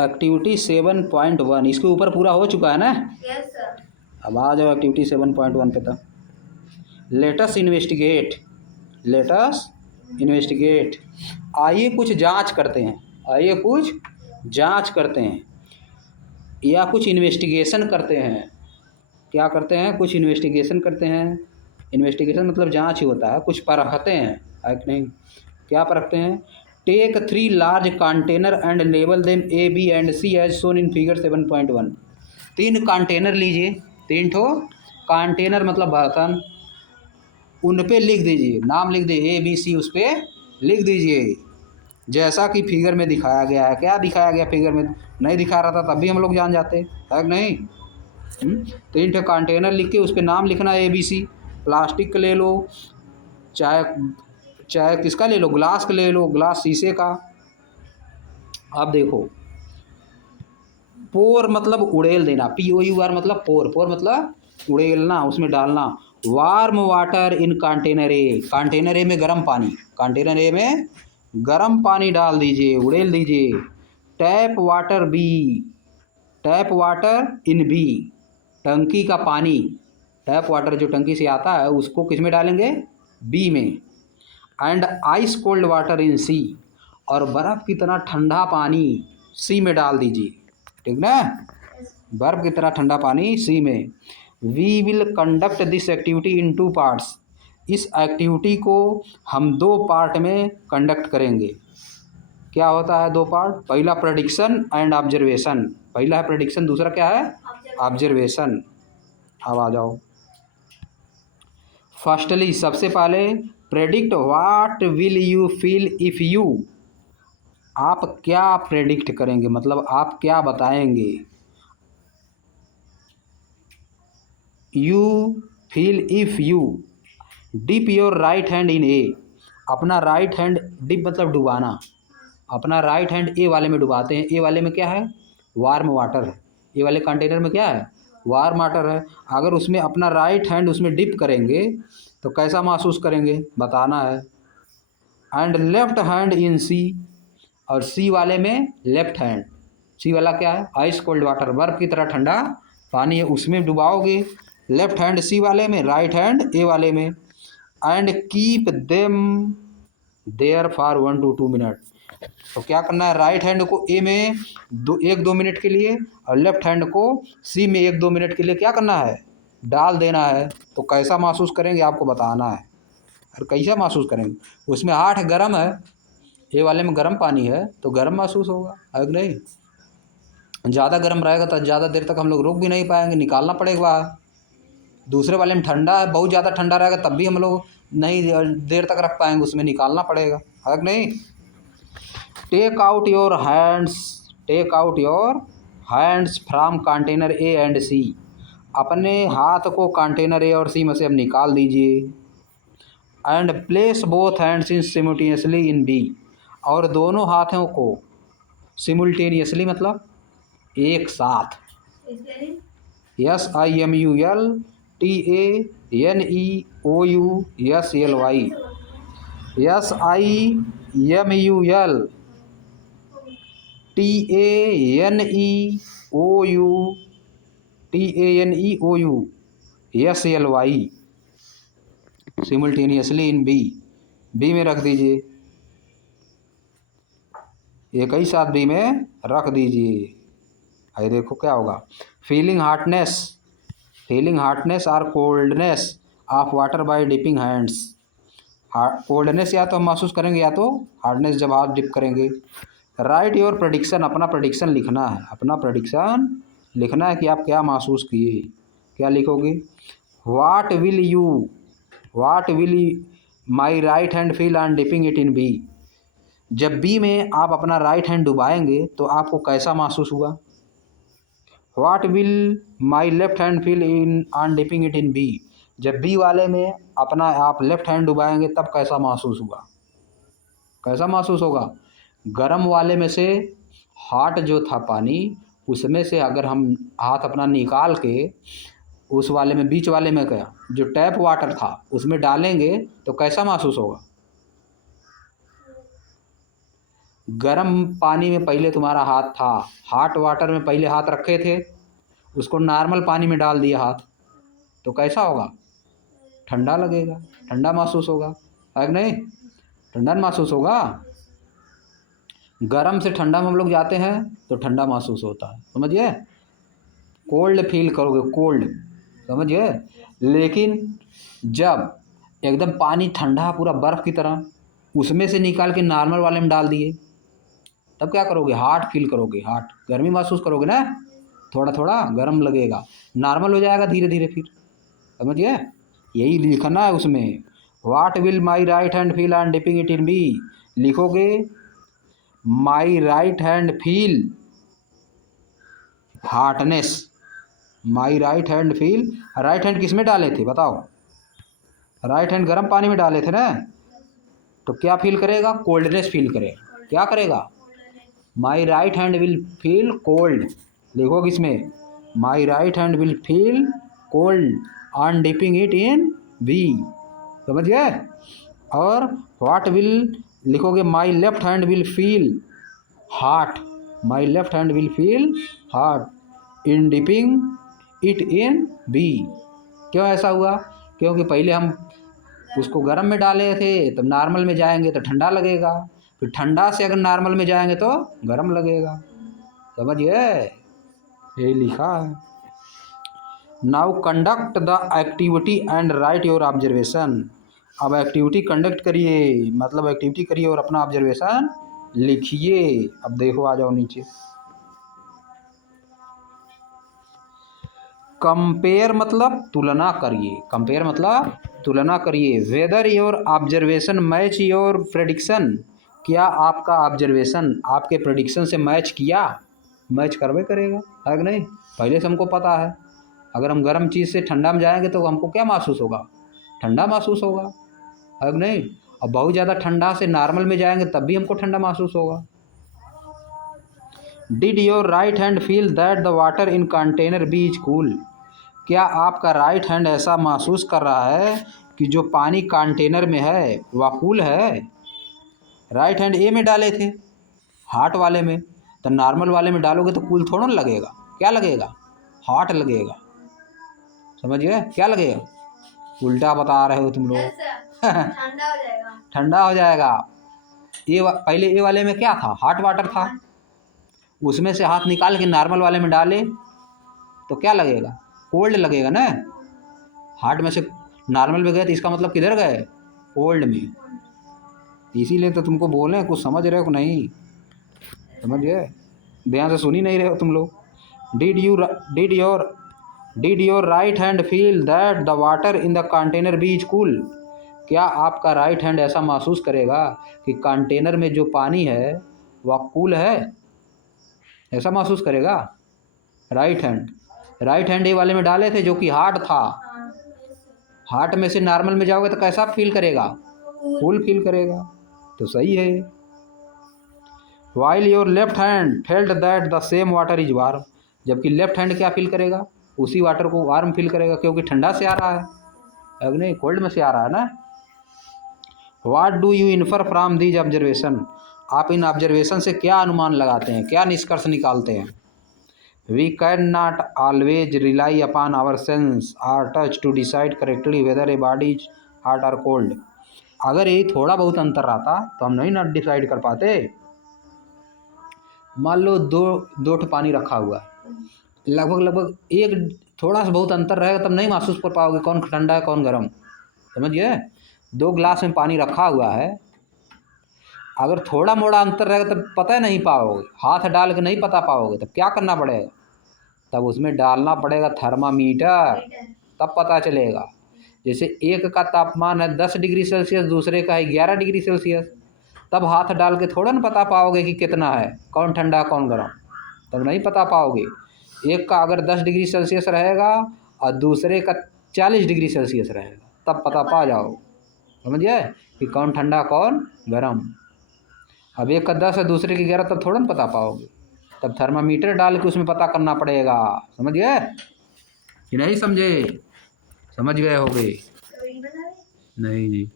Activity 7.1 इसके ऊपर पूरा हो चुका है ना। Yes sir. अब आ जाओ एक्टिविटी 7.1 पे। तो लेटस इन्वेस्टिगेट, लेटस इन्वेस्टिगेट, आइए कुछ जांच करते हैं, आइए कुछ जांच करते हैं या कुछ इन्वेस्टिगेशन करते हैं। क्या करते हैं? कुछ इन्वेस्टिगेशन करते हैं। इन्वेस्टिगेशन मतलब जांच ही होता है, कुछ परखते हैं, है कि नहीं? क्या परखते हैं? Take 3 large container and label them A B and C as shown in figure 7.1। 3 container लीजिए, 3 ठो कंटेनर मतलब बर्तन, उन पे लिख दीजिए, नाम लिख दीजिए ए बी सी, उस पर लिख दीजिए जैसा कि फिगर में दिखाया गया है। क्या दिखाया गया फिगर में? नहीं दिखा रहा था तब भी हम लोग जान जाते, है कि नहीं? 3 ठो कंटेनर लिख के उस पर नाम लिखना ए बी सी। प्लास्टिक का ले लो, चाहे चाहे किसका ले लो, ग्लास का ले लो, ग्लास शीशे का। अब देखो, पोर मतलब उड़ेल देना, POUR मतलब पोर, पोर मतलब उड़ेलना, उसमें डालना। Warm water in container A, container A में गर्म पानी, कंटेनर ए में गर्म पानी डाल दीजिए, उड़ेल दीजिए। Tap water B, tap water in B, टंकी का पानी, टैप वाटर जो टंकी से आता है उसको किस में डालेंगे? बी में। And ice cold water in C, और बर्फ़ की तरह ठंडा पानी सी में डाल दीजिए, ठीक ना? बर्फ़ की तरह ठंडा पानी सी में। We will conduct this activity in 2 parts, इस एक्टिविटी को हम 2 पार्ट में कंडक्ट करेंगे। क्या होता है 2 पार्ट? पहला प्रेडिक्शन एंड ऑब्जर्वेशन, पहला है प्रेडिक्शन, दूसरा क्या है? ऑब्जर्वेशन। अब आ जाओ, फर्स्टली सबसे पहले predict what will you feel if you, आप क्या प्रेडिक्ट करेंगे, मतलब आप क्या बताएंगे? You feel if you dip your right hand in a, अपना राइट हैंड, डिप मतलब डुबाना, अपना राइट हैंड ए वाले में डुबाते हैं। ए वाले में क्या है? वार्म वाटर है। ए वाले कंटेनर में क्या है? वार्म वाटर है। अगर उसमें अपना राइट हैंड उसमें डिप करेंगे तो कैसा महसूस करेंगे, बताना है। And left hand in C, और सी वाले में लेफ्ट हैंड, सी वाला क्या है? आइस कोल्ड वाटर, बर्फ़ की तरह ठंडा पानी है, उसमें डुबाओगे। लेफ्ट हैंड सी वाले में, राइट हैंड ए वाले में। And keep them there for 1 to 2 minute, तो क्या करना है? राइट हैंड को ए में 1-2 मिनट के लिए, और लेफ्ट हैंड को सी में 1-2 मिनट के लिए क्या करना है? डाल देना है। तो कैसा महसूस करेंगे आपको बताना है। और कैसा महसूस करेंगे? उसमें हाथ गर्म है, ए वाले में गर्म पानी है तो गर्म महसूस होगा, है कि नहीं? ज़्यादा गर्म रहेगा तो ज़्यादा देर तक हम लोग रोक भी नहीं पाएंगे, निकालना पड़ेगा बाहर। दूसरे वाले में ठंडा है, बहुत ज़्यादा ठंडा रहेगा तब भी हम लोग नहीं देर तक रख पाएंगे, उसमें निकालना पड़ेगा, है कि नहीं? Take out your hands, take out your hands from container A and C, अपने हाथ को कंटेनर ए और सी में से अब निकाल दीजिए। And place both hands in simultaneously in B, और दोनों हाथों को सिमुलटेनियसली मतलब एक साथ, SIMULTANEOUSLY, SIMULTANEOUSLY, सिमुलटेनियसली in B, B में रख दीजिए, एक ही साथ बी में रख दीजिए। अरे देखो क्या होगा। फीलिंग हार्डनेस, फीलिंग हार्डनेस और coldness of water bye dipping hands, coldness या तो हम महसूस करेंगे या तो हार्डनेस जब हाथ डिप करेंगे। राइट योर प्रेडिक्शन, अपना प्रेडिक्शन लिखना है, अपना प्रेडिक्शन लिखना है कि आप क्या महसूस किए। क्या लिखोगे? What will my right hand feel on dipping it in B, जब बी में आप अपना राइट हैंड डुबाएंगे तो आपको कैसा महसूस हुआ। What will my left hand feel in on dipping it in B, जब बी वाले में अपना आप लेफ्ट हैंड डुबाएंगे तब कैसा महसूस हुआ। कैसा महसूस होगा? गर्म वाले में से हॉट जो था पानी, उसमें से अगर हम हाथ अपना निकाल के उस वाले में, बीच वाले में क्या जो टैप वाटर था उसमें डालेंगे तो कैसा महसूस होगा। गर्म पानी में पहले तुम्हारा हाथ था, हॉट वाटर में पहले हाथ रखे थे, उसको नॉर्मल पानी में डाल दिया हाथ, तो कैसा होगा? ठंडा लगेगा, ठंडा महसूस होगा, है कि नहीं? ठंडा महसूस होगा। गर्म से ठंडा में हम लोग जाते हैं तो ठंडा महसूस होता है, समझिए। कोल्ड फील करोगे, कोल्ड, समझिए। लेकिन जब एकदम पानी ठंडा पूरा बर्फ़ की तरह, उसमें से निकाल के नॉर्मल वाले में डाल दिए, तब क्या करोगे? हॉट फील करोगे, हॉट, गर्मी महसूस करोगे ना, थोड़ा थोड़ा गर्म लगेगा, नॉर्मल हो जाएगा धीरे धीरे फिर, समझिए। यही लिखना है उसमें, what will my right hand feel on dipping it in B, लिखोगे my right hand feel hotness, my right hand feel, right hand किस में डाले थे बताओ? राइट हैंड गर्म पानी में डाले थे ना, तो क्या फील करेगा? कोल्डनेस फील करेगा। क्या करेगा? My right hand will feel cold, लिखोगे इसमें my right hand will feel cold on dipping it in B, समझ गए। और व्हाट विल लिखोगे my left hand will feel hot, my left hand will feel hot in dipping it in B. क्यों ऐसा हुआ? क्योंकि पहले हम उसको गर्म में डाले थे, तब नॉर्मल में जाएंगे तो ठंडा लगेगा, फिर ठंडा से अगर नॉर्मल में जाएंगे तो गर्म लगेगा, समझिए। यही लिखा है। Now conduct the activity and right your observation, अब एक्टिविटी कंडक्ट करिए, मतलब एक्टिविटी करिए और अपना ऑब्जर्वेशन लिखिए। अब देखो, आ जाओ नीचे। कंपेयर मतलब तुलना करिए, कंपेयर मतलब तुलना करिए। Whether your observation match your prediction, क्या आपका ऑब्जर्वेशन आपके प्रेडिक्शन से मैच किया? मैच करवे करेगा, है कि नहीं? पहले से हमको पता है, अगर हम गर्म चीज़ से ठंडा में जाएंगे तो हमको क्या महसूस होगा? ठंडा महसूस होगा, है कि नहीं? और बहुत ज़्यादा ठंडा से नॉर्मल में जाएंगे तब भी हमको ठंडा महसूस होगा। Did your right hand feel that the water in container B is cool, क्या आपका राइट हैंड ऐसा महसूस कर रहा है कि जो पानी कंटेनर में है वह कूल है? राइट हैंड ए में डाले थे, हॉट वाले में, तो नॉर्मल वाले में डालोगे तो कूल थोड़ा ना लगेगा, क्या लगेगा? हॉट लगेगा, समझिए। क्या लगेगा? उल्टा बता रहे हो तुम लोग। ठंडा हो जाएगा, ठंडा हो जाएगा। पहले ए वाले में क्या था? हॉट वाटर था, उसमें से हाथ निकाल के नॉर्मल वाले में डाले तो क्या लगेगा? कोल्ड लगेगा ना। हार्ट में से नॉर्मल में गए तो इसका मतलब किधर गए? कोल्ड में। इसीलिए तो तुमको बोले, कुछ समझ रहे हो कि नहीं? समझ गए? ध्यान से सुन ही नहीं रहे हो तुम लोग। Did your right hand feel that the water in the container B is cool, क्या आपका राइट हैंड ऐसा महसूस करेगा कि कंटेनर में जो पानी है वह कूल है? ऐसा महसूस करेगा right hand. Right hand A वाले में डाले थे जो कि हार्ड था, हार्ट में से नॉर्मल में जाओगे तो कैसा फील करेगा? कूल फील करेगा, तो सही है। While your left hand felt that the same water is warm, जबकि लेफ्ट हैंड क्या फील करेगा? उसी वाटर को वार्म फील करेगा, क्योंकि ठंडा से आ रहा है, अब नहीं कोल्ड में से आ रहा है ना। What do you infer from these observation, आप इन ऑब्जर्वेशन से क्या अनुमान लगाते हैं, क्या निष्कर्ष निकालते हैं? We can not always rely upon our sense are touch to decide correctly whether a body is hot और कोल्ड, अगर ये थोड़ा बहुत अंतर रहता तो हम नहीं ना डिसाइड कर पाते। मान लो दो ठो पानी रखा हुआ है, लगभग एक थोड़ा सा बहुत अंतर रहेगा तब नहीं महसूस कर पाओगे कौन ठंडा है कौन गर्म, समझिए। 2 गिलास में पानी रखा हुआ है, अगर थोड़ा मोड़ा अंतर रहेगा तब पता नहीं पाओगे, हाथ डाल के नहीं पता पाओगे, तब क्या करना पड़ेगा? तब उसमें डालना पड़ेगा थर्मामीटर, तब पता चलेगा। जैसे एक का तापमान है 10 डिग्री सेल्सियस, दूसरे का है 11 डिग्री सेल्सियस, तब हाथ डाल के थोड़ा ना पता पाओगे कि कितना है, कौन ठंडा कौन गर्म, तब नहीं पता पाओगे। एक का अगर 10 डिग्री सेल्सियस रहेगा और दूसरे का 40 डिग्री सेल्सियस रहेगा, तब पता पा जाओ, समझिए, कि कौन ठंडा कौन गर्म। अब एक का 10 है दूसरे की 11, तब थोड़ा ना पता पाओगे, तब थर्मामीटर डाल के उसमें पता करना पड़ेगा, समझ गए कि नहीं समझे? समझ गए होगे? नहीं जी।